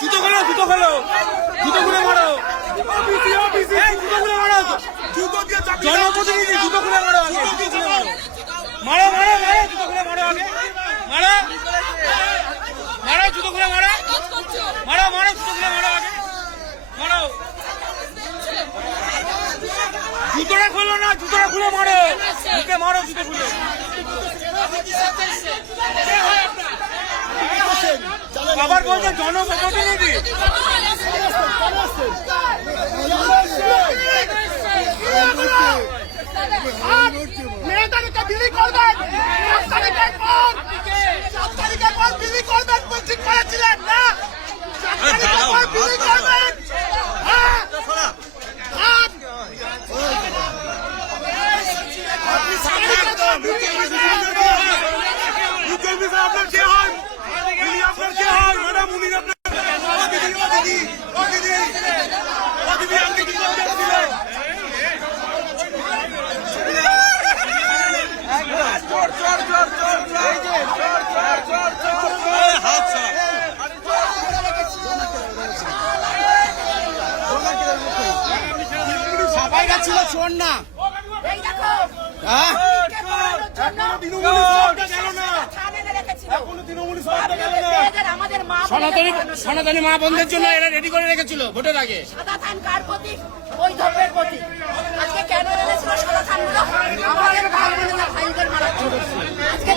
জুতো খোলো জুতো খোলো জুতো খুলে মারো জুতো খুলে মারো জনপ্রতিনিধি জুতো খুলে মারো আগে জুতো খুলে মারো মারো মারো মারো জুতো খুলে মারো আগে মারো মারো জুতো খুলে মারো মারো মারো জুতো খুলে মারো আগে মারো জুতোটা খোলো না জুতোটা খুলে মারো মুখে মারো জুতো খুলে আবার বলছে জনপ্রতিনিধি মেয়েদেরকে বিলি করবেন 7 তারিখের পর 7 তারিখের পর বিলি করবেন ঠিক করেছিলেন না 7 তারিখের পর বিলি করবেন সবাইটা ছিল চোর না সনাতনী মা বোনদের জন্য এরা রেডি করে রেখেছিল ভোটের আগে সাদা থান কার প্রতীক ওই ধর্মের প্রতীক আজকে কেন এনেছিল সাদা থানগুলো আমাদের ভাই বোনেদের ভাইদের মারা আজকে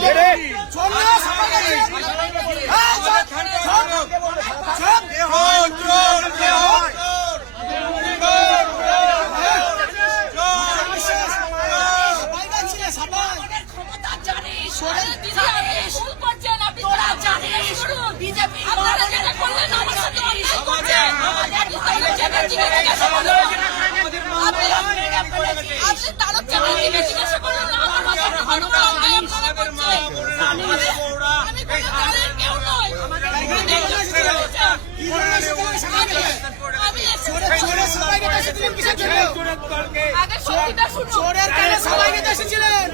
বিজেপি চোরের কানে সবাইকে এসেছিলেন